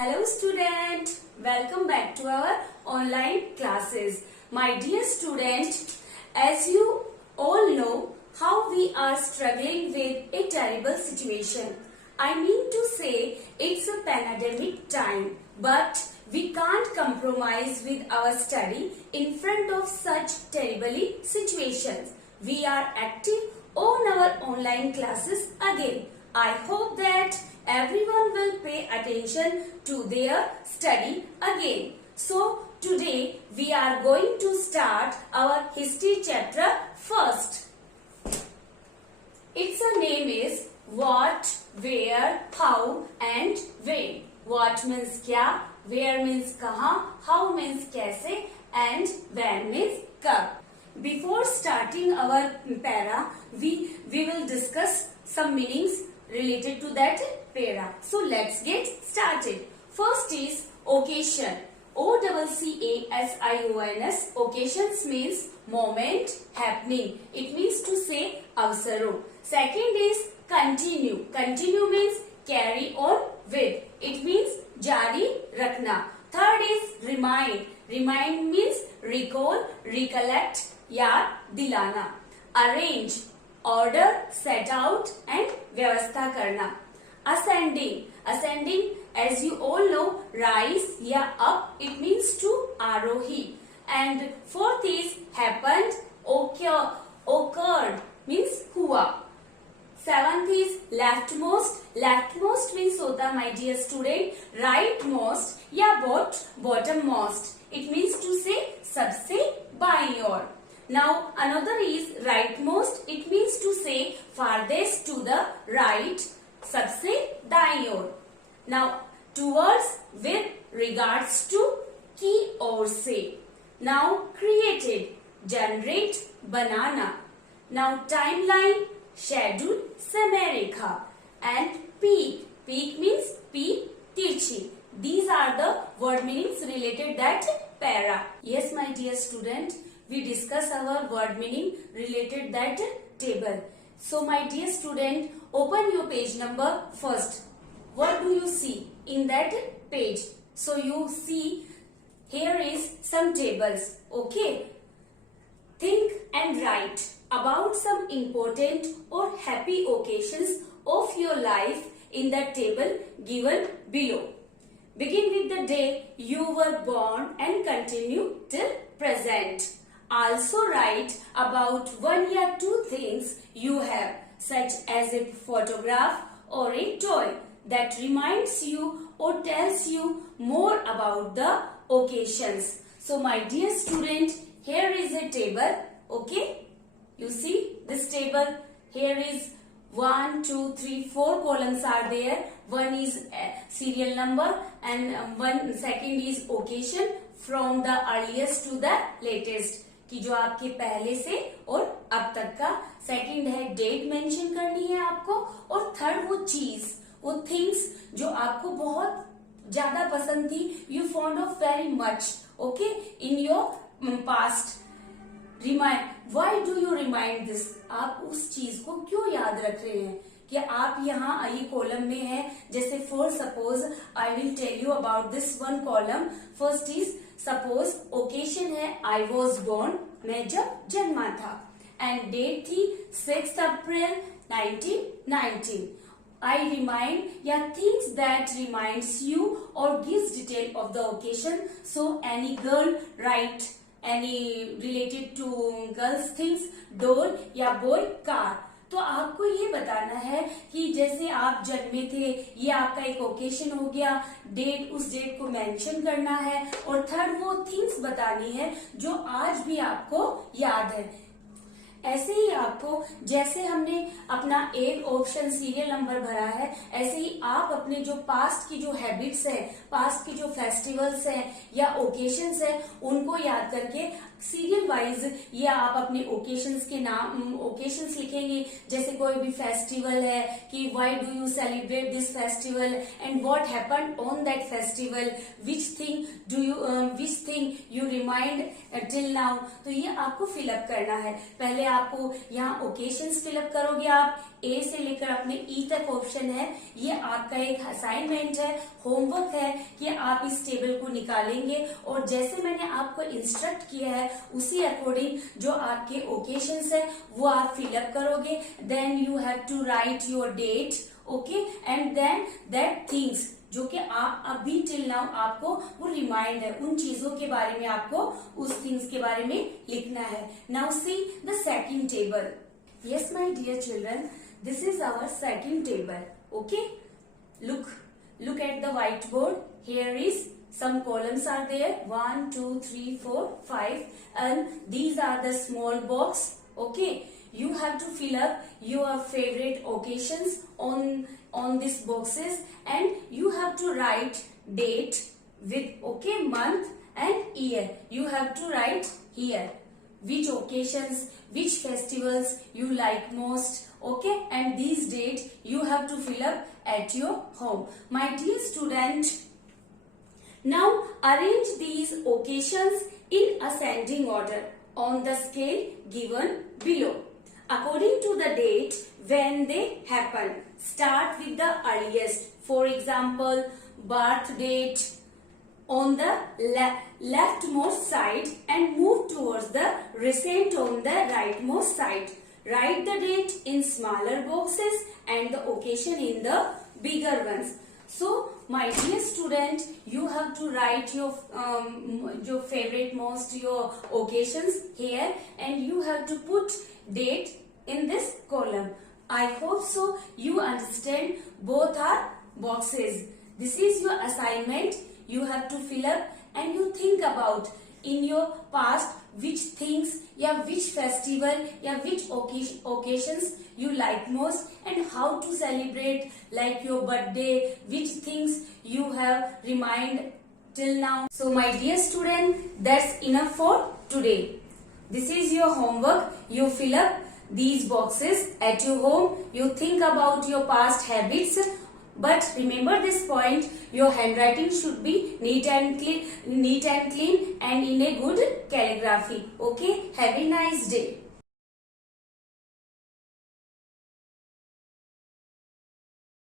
Hello student, welcome back to our online classes. My dear student, as you all know how we are struggling with a terrible situation. I mean to say it's a pandemic time, but we can't compromise with our study in front of such terribly situations. We are active on our online classes again. I hope that everyone will pay attention to their study again. So today we are going to start our history chapter first. Its name is what, where, how and when. What means क्या, where means कहाँ, how means कैसे and when means कब. Before starting our para, we will discuss some meanings related to that para. So let's get started. First is occasion. OCCASIONS. Occasions means moment, happening. It means to say अवसरों. Second is continue. Continue means carry on with. It means जारी रखना. Third is remind. Remind means recall, recollect, याद दिलाना. Arrange. Order, set out and व्यवस्था करना. Ascending. Ascending, as you all know, rise या up. It means to Aarohi. And fourth is happened, occurred means हुआ. Seventh is leftmost. Leftmost means होता my dear student rightmost या bottommost. It means to say सबसे बाईं ओर. Now another is rightmost. It means to say farthest to the right, सबसे दाईं ओर. Now towards, with regards to, की ओर से. Now created, generate, बनाना. Now timeline, schedule, समय रेखा. And peak. Peak means peak, तिरछी. These are the word meanings related that para. Yes, my dear student, we discuss our word meaning related that table. So my dear student, open your page number first. What do you see in that page? So you see here is some tables. Okay. Think and write about some important or happy occasions of your life in the table given below. Begin with the day you were born and continue till present. Also write about one or two things you have, such as a photograph or a toy that reminds you or tells you more about the occasions. So my dear student, here is a table. Okay, you see this table. Here is 1, 2, 3, 4 columns are there. One is serial number and one second is occasion from the earliest to the latest. कि जो आपके पहले से और अब तक का. Second है डेट मेंशन करनी है आपको. और थर्ड वो चीज, वो थिंग्स जो आपको बहुत ज्यादा पसंद थी, you fond of very much, okay, in your past. Remind, why do you remind this? आप उस चीज को क्यों याद रख रहे हैं कि आप यहाँ ये कॉलम में है. जैसे for suppose I will tell you about this one column. First is suppose occasion है आई वॉज बोर्न, मैं जब जन्मा था. एंड डेट थी 6 अप्रैल 1919. आई रिमाइंड या थिंग्स दैट रिमाइंड्स यू और gives detail of the occasion. So any girl right any related to girls things, doll या बॉय कार. तो आपको ये बताना है कि जैसे आप जन्मे थे, ये आपका एक ओकेशन हो गया. डेट, उस डेट को मेंशन करना है. और थर्ड वो थिंग्स बतानी है जो आज भी आपको याद है. ऐसे ही आपको, जैसे हमने अपना एक ऑप्शन सीरियल नंबर भरा है, ऐसे ही आप अपने जो पास्ट की जो हैबिट्स है, पास्ट की जो फेस्टिवल्स हैं या ओकेशंस हैं, उनको याद करके सीरियल वाइज या आप अपने ओकेशंस के नाम, ओकेशंस लिखेंगे. जैसे कोई भी फेस्टिवल है कि why do you celebrate this festival and what happened on that festival, which thing you remind till now. तो ये आपको फिलअप करना है. पहले आपको यहाँ ओकेशंस फिलअप करोगे आप, ए से लेकर अपने ई तक ऑप्शन है, ये आपका एक असाइनमेंट है, होमवर्क है कि आप इस टेबल को निकालेंगे और जैसे मैंने आपको इंस्ट्रक्ट किया है उसी अकॉर्डिंग जो आपके ओकेशंस है वो आप फिलअप करोगे. Then you have to write your date, okay, and then that things जो कि आप अभी टिल नाउ आपको वो रिमाइंड है, उन चीजों के बारे में आपको उस थिंग्स के बारे में लिखना है. Now see the second table. Yes my dear children, this is our second table. Okay, look at the whiteboard. Here is some columns are there, 1 2 3 4 5, and these are the small box. Okay, you have to fill up your favorite occasions on these boxes, and you have to write date with, okay, month and year. You have to write here which occasions, which festivals you like most, okay, and these dates you have to fill up at your home. My dear student, now arrange these occasions in ascending order on the scale given below according to the date when they happen. Start with the earliest. For example, birth date on the leftmost side and move towards the recent on the rightmost side. Write the date in smaller boxes and the occasion in the bigger ones. So, my dear student, you have to write your favorite most your occasions here, and you have to put date in this column. I hope so you understand both are boxes. This is your assignment. You have to fill up and you think about in your past which things या which festival या which occasions you like most and how to celebrate, like your birthday, which things you have remind till now. So my dear student, that's enough for today. This is your homework. You fill up these boxes at your home. You think about your past habits. But remember this point, your handwriting should be neat and clean and in a good calligraphy. Okay, have a nice day.